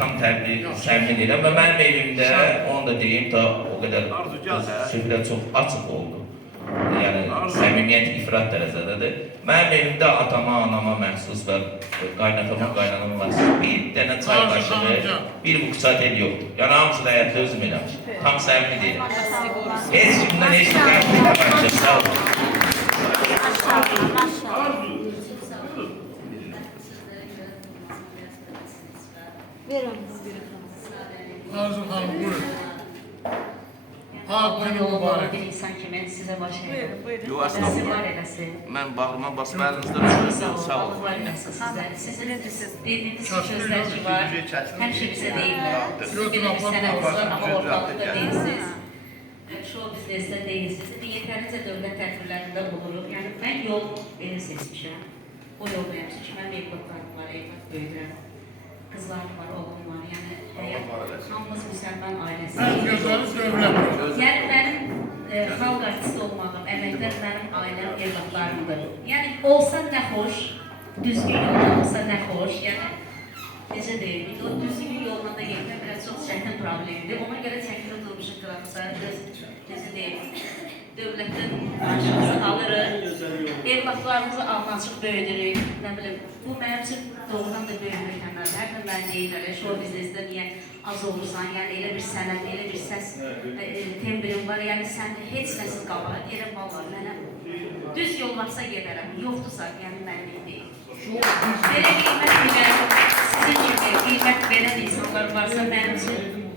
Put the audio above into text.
tam təmin edirəm və mənim evimdə, onu da deyim, da o qədər söhbət çox açıq oldu. Yəni, səmimiyyət ifrat dərəcədədir. Mənim evimdə atama, anama məxsus və qaynatama, qaynanama məxsus bir dənə çay qaşığı, bir buqçatel yoxdur. Yəni, hamısı da həyatda özüm eləmiş. Tam səmimi deyirəm. Heç kimdən heç bir qəbul edəməmişəm. Sağ olun. Arzu xanım, buyurun. Hakkın mübarek. Bir insan kimi sizə baş verir. Yox, əslində, mən bağlıma basma əlinizdən sağ olun. Sizin dediyiniz sözlər ki var, həmişə bizə deyirlər. Sizin bir sənətiniz var, amma ortalıqda deyilsiniz. Show biznesdə deyilsiniz. Yetərincə dövlət tədbirlərində oluruq. Yəni, mən yol seçmişəm. O yol vermişim ki, mənim evlatlarım var, evlat böyüdürəm. Qızlarım var, oğlum var. Yəni, hamımız müsəlman ailəsiyik. Yəni, mənim xalq artisti olmağım, əməklər mənim ailəm, evlatlarımdır. Yəni, olsa nə xoş, düzgün yolda olsa nə xoş. Yəni, necə deyil, o düzgün yoluna da getmək biraz çox çətin problemdir. Ona görə çəkilib durmuşu qıraqsa, necə deyil, dövlətdən qarşımızı alırıq, evlatlarımızı almaçıq böyüdürük. Nə bilim, bu mənim üçün doğrudan da böyüdürük həmlərdir. Hər gün mən deyirlər, show biznesdə niyə az olursan, yəni elə bir sənət, elə bir səs tembrin var, yəni sən heç nəsin qabar, deyirəm, vallahi mənəm. Düz yol varsa gedərəm, yoxdursa, yəni mənlik deyil. Belə qiymət bilən, sizin kimi qiymət verən insanlar varsa mənim üçün